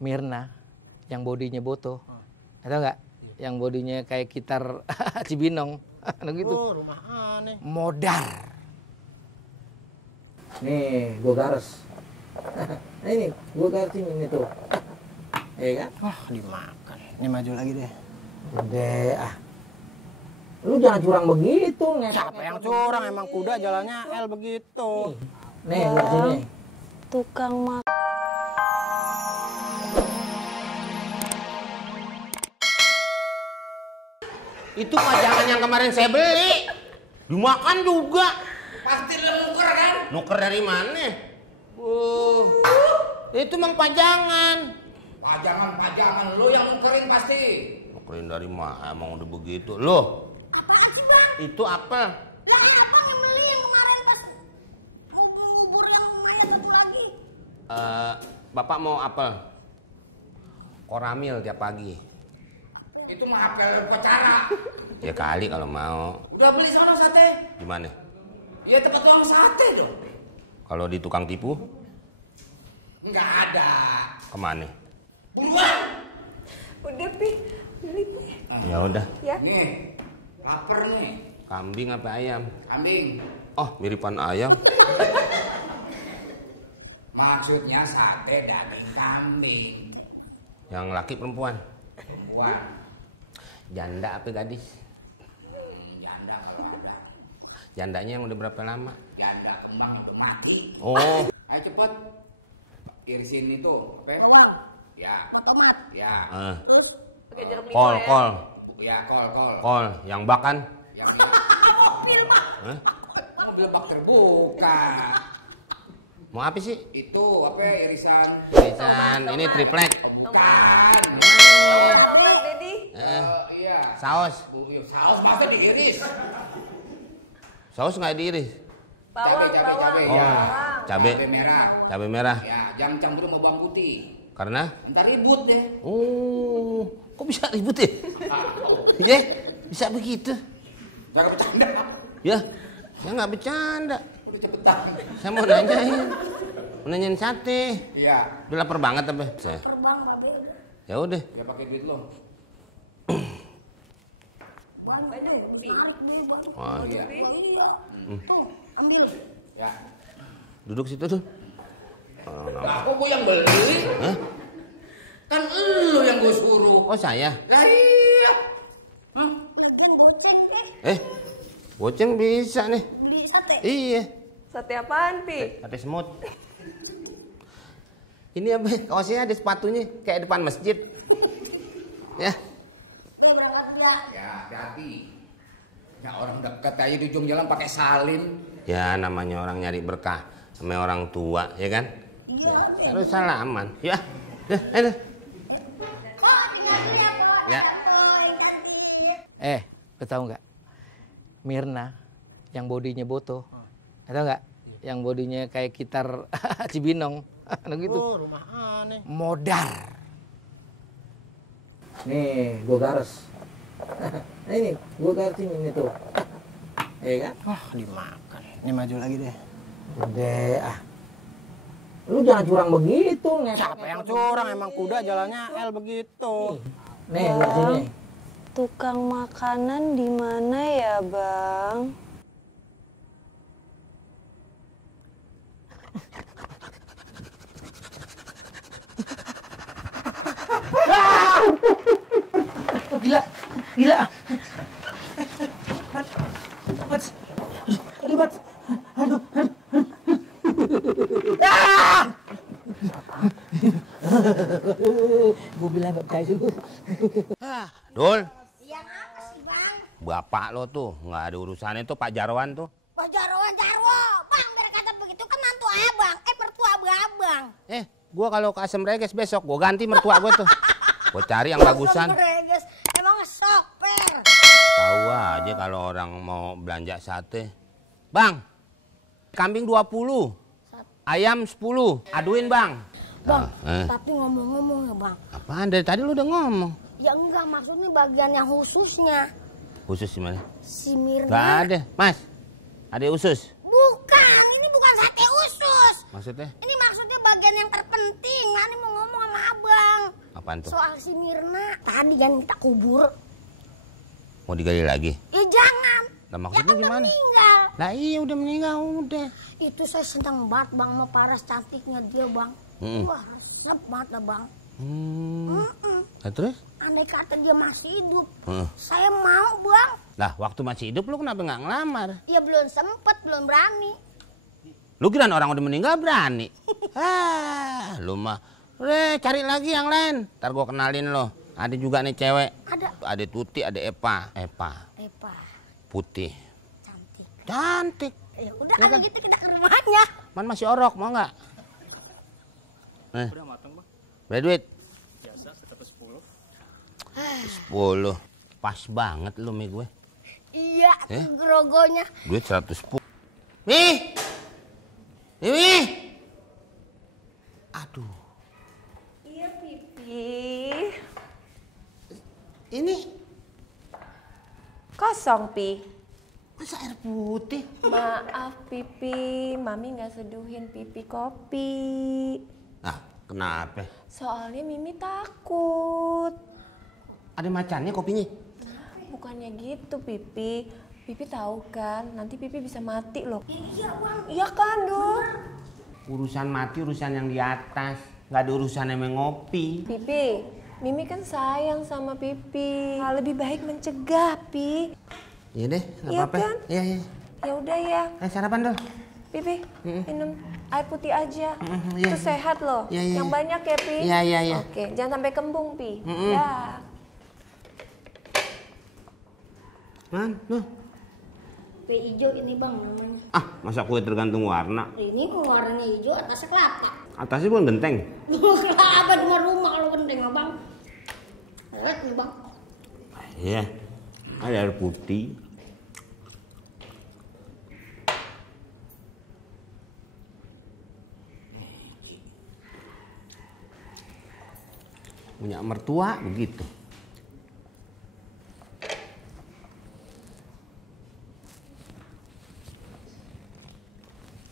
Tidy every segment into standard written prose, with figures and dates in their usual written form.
Mirna yang bodinya Boto. Atau enggak? Yang bodinya kayak gitar Cibinong. Gitu. Oh, rumah aneh. Modar. Nih, gue garis. Nah ini, gue garisin ini tuh. Iya kan? Wah, dimakan. Ini maju lagi deh. Udah, lu jangan curang begitu. Siapa yang curang? Emang kuda jalannya L begitu. Nih, gue sini. Tukang mak. Itu pajangan yang kemarin saya beli. Dimakan juga. Pasti lu nuker kan? Nuker dari mana? Itu mang pajangan. Pajangan lu yang nukerin pasti. Nukerin dari mana? Emang udah begitu. Loh. Apaan sih bang? Itu apel. Lah abang yang beli yang kemarin pas ngubur yang lumayan satu lagi. Bapak mau apel? Koramil tiap pagi. Itu mah apel upacara. Ya kali kalau mau. Udah beli sono sate? Di mana? Ya tempat tukang sate dong. Kalau di tukang tipu? Nggak ada. Kemana? Buruan. Udah Pi, beli Pi. Ya udah. Ya. Nih, lapar nih. Kambing apa ayam? Kambing. Oh, miripan ayam. Maksudnya sate daging kambing. Yang laki perempuan? Perempuan. Janda apa gadis? Janda kalau ada. Jandanya yang udah berapa lama? Janda kembang yang udah mati. Oh. Ayo cepet. Irisin itu. Apa? Bawang. Ya. Tomat. Ya. Terus pakai jeruk limau Kol, ya. kol. Ya, kol. Kol, yang bak kan? Yang ini. Mobil Pak. Hah? Mobil bak terbuka. Mau apa sih? Itu apa ya, irisan? Irisan ini triplek. Bukan. Tomat Dedi. Iya. Saus. Saus masa diiris. Saus nggak diiris? Bawang, Cabe. Oh, Ya. cabe. Cabe merah. Cabai merah. Ya, jangan campur sama bawang putih. Karena? Ntar ribut deh. Oh, kok bisa ribut ya? Iya, bisa begitu. Jangan bercanda. Ya, saya nggak bercanda. Udah cepetan. Saya mau nanyain. Mau nanyain sate. Iya. Udah lapar banget apa? Saya. Terbang Pak Be. Ya udah. Ya pakai duit lo. Banyak ya Pi. Wah, Iya. Iya. Tuh, ambil. Ya. duduk situ tuh. Lah kok gue yang beli? Hah? Kan lu yang gue suruh. Oh saya? Lah iya. Hah? Lagian goceng deh. Goceng bisa nih. Beli sate. Iya. Sate apaan Pi? Sate semut. Ini apa? Kaosnya ada sepatunya kayak depan masjid. Ya. Gue berangkat ya. Ya, hati-hati. Ya orang dekat aja di ujung jalan pakai salin. Ya namanya orang nyari berkah sama orang tua, ya kan? Iya. Harus salaman. Ya. Ayo. Kok tinggalin ya Kok? Ya. Lu tahu nggak? Mirna yang bodinya Boto. Atau enggak? Yang bodinya kayak gitar Cibinong. Gitu. Oh, rumah aneh. Modar. Nih, gue garis. Nah ini, gue garisin ini tuh. Iya kan? Wah, dimakan. Ini maju lagi deh. Udah, lu jangan curang begitu. Siapa yang curang? Emang kuda jalannya L begitu. Nih, gue sini. Tukang makanan di mana ya, Bang? Gila. Gue bilang gak percaya dulu. Dul, Yang apa sih, Bang? bapak lo tuh nggak ada urusannya tuh Pak Jarwan tuh. Pak Jarwo. Bang, biar kata begitu kan mantu abang. Mertua abang. Gua kalau ke Asam Reges besok gua ganti mertua gua tuh. Gua cari yang bagusan. Reges. Emang sok, Per. Tahu aja kalau orang mau belanja sate. Bang, kambing 20, ayam 10. Aduin, Bang. Bang, Ah, tapi ngomong-ngomong ya, Bang. Apaan? Dari tadi lu udah ngomong. Ya enggak, maksudnya bagian yang khususnya. Khusus gimana? Si Mirna. Gak ada. Mas, ada usus? Bukan, ini bukan sate usus. Maksudnya? Ini maksudnya bagian yang terpenting. Ani mau ngomong sama sama abang. Apaan tuh? Soal si Mirna. Tadi kan kita kubur. Mau digali lagi? Ya jangan. Lah Ya maksudnya kan udah gimana? meninggal. Lah iya udah meninggal udah. Itu saya senang banget bang sama paras cantiknya dia bang. Wah resep banget lah bang. Nah, terus? Andai kata dia masih hidup, saya mau bang. Lah waktu masih hidup lu kenapa nggak ngelamar? Ya belum sempet, belum berani. Lu kira orang udah meninggal berani? Lu mah. Udah cari lagi yang lain. Ntar gua kenalin lo. Ada juga nih cewek. Ada Tuti, ada Epa. Epa. Putih. Cantik. Ya udah kalau gitu kita ke rumahnya. Man masih orok, mau nggak? Udah matang, Bang. Berapa duit? Biasa, 110. Pas banget lu mie gue. Iya, grogonya. Duit 110. Mih! Mih! Aduh. Iya, Pipi. Ini Kosong, Pi. masa air putih? Maaf, Pipi. Mami nggak seduhin Pipi kopi. Nah, kenapa? Soalnya Mimi takut. Ada macannya kopinya? Bukannya gitu, Pipi. Pipi tahu kan, nanti Pipi bisa mati loh. Iya, Bang. Iya kan, Dul? Urusan mati urusan yang di atas. Nggak ada urusan yang ngopi. Pipi, Mimi kan sayang sama Pipi. Lebih baik mencegah, Pi. Iya deh, nggak Iya apa-apa. kan? Iya, iya. Ya udah ya. Sarapan dong. Pipi, minum air putih aja. Iya. Itu sehat loh. Iya, iya, Yang iya. banyak ya, Pi. Iya, iya, iya. Oke, jangan sampai kembung, Pi. Ya. Man, loh. Kue hijau ini bang namanya. Ah, masa kue tergantung warna? Ini warnanya hijau, atasnya kelapa. Atasnya bukan genteng. Kelapa di rumah kalau penting bang. Lihat nih bang. Iya. Ada air putih. Punya mertua begitu.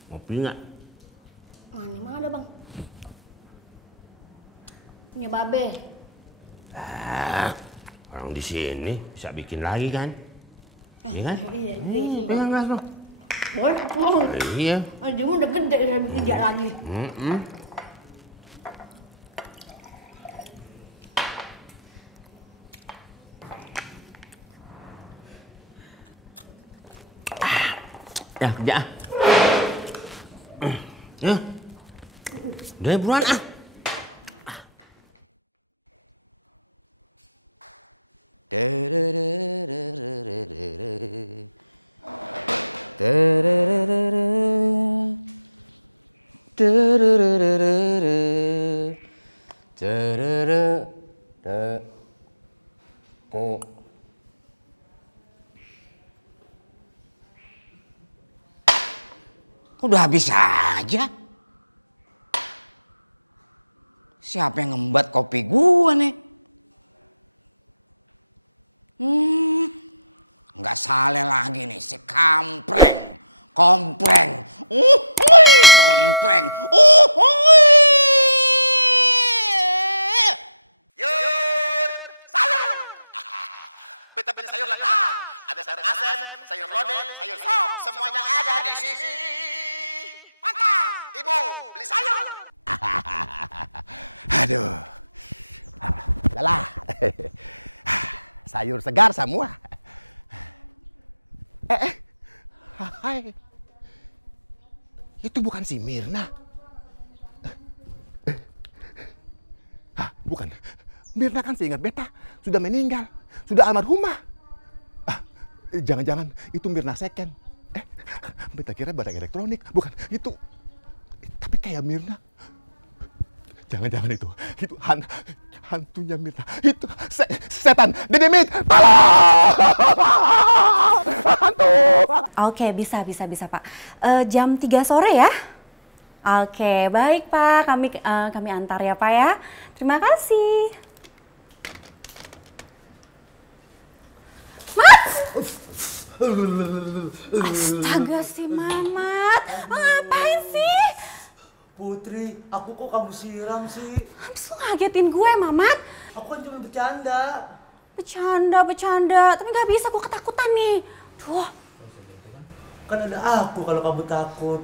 Ngopi nggak? Mana ada bang? Punya babe. Orang di sini bisa bikin lagi kan? Iya kan? Pegang gelas lo. Boleh, mau. Iya. Cuma udah gede udah kerja lagi. Ya kerja ah. Ya. Udah buruan ah. Sayur, sayur. Beta punya sayur lengkap. Ada sayur asem, sayur lodeh, sayur sop. Semuanya ada di sini. Mantap. Ibu, beli sayur. Oke, bisa Pak. Jam 3 sore ya? Oke, baik Pak. Kami antar ya Pak ya. Terima kasih. Mas! Astaga si Mamat. Ngapain sih? Putri sendiri. Aku kok kamu siram sih? Habis lu ngagetin gue, Mamat. Aku kan cuma bercanda. Bercanda. Tapi nggak bisa, gue ketakutan nih. Duh. Kan ada aku kalau kamu takut.